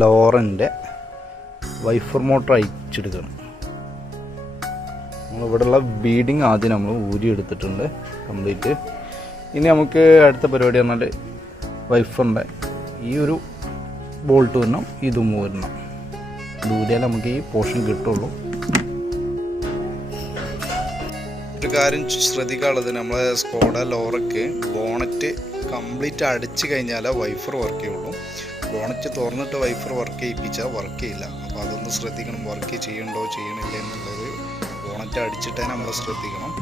ലോറിൻ്റെ wiper motor അയച്ചെടുക്കണം. നമ്മളിവിടെയുള്ള beading ആദ്യം നമ്മൾ ഊരിയെടുത്തിട്ടുണ്ട് complete. ഇനി നമുക്ക് അടുത്ത പരിപാടി പറഞ്ഞാൽ വൈഫറിൻ്റെ ഈ ഒരു ബോൾട്ട് വരണം, ഇതും ഊരണം. ഇത് ഊരിയാൽ നമുക്ക് ഈ പോർഷൻ കിട്ടുള്ളൂ. ഒരു കാര്യം ശ്രദ്ധിക്കാനുള്ളത്, നമ്മളെ സ്കോഡ ലോറയ്ക്ക് ബോണറ്റ് കംപ്ലീറ്റ് അടിച്ചു കഴിഞ്ഞാൽ വൈഫർ വർക്ക് ചെയ്യുള്ളൂ. ബോണറ്റ് തുറന്നിട്ട് വൈഫർ വർക്ക് ചെയ്യിപ്പിച്ചാൽ വർക്ക് ചെയ്യില്ല. അപ്പോൾ അതൊന്ന് ശ്രദ്ധിക്കണം, വർക്ക് ചെയ്യണ്ടോ ചെയ്യണില്ല എന്നുള്ളത് ബോണറ്റ് അടിച്ചിട്ട് തന്നെ നമ്മൾ ശ്രദ്ധിക്കണം.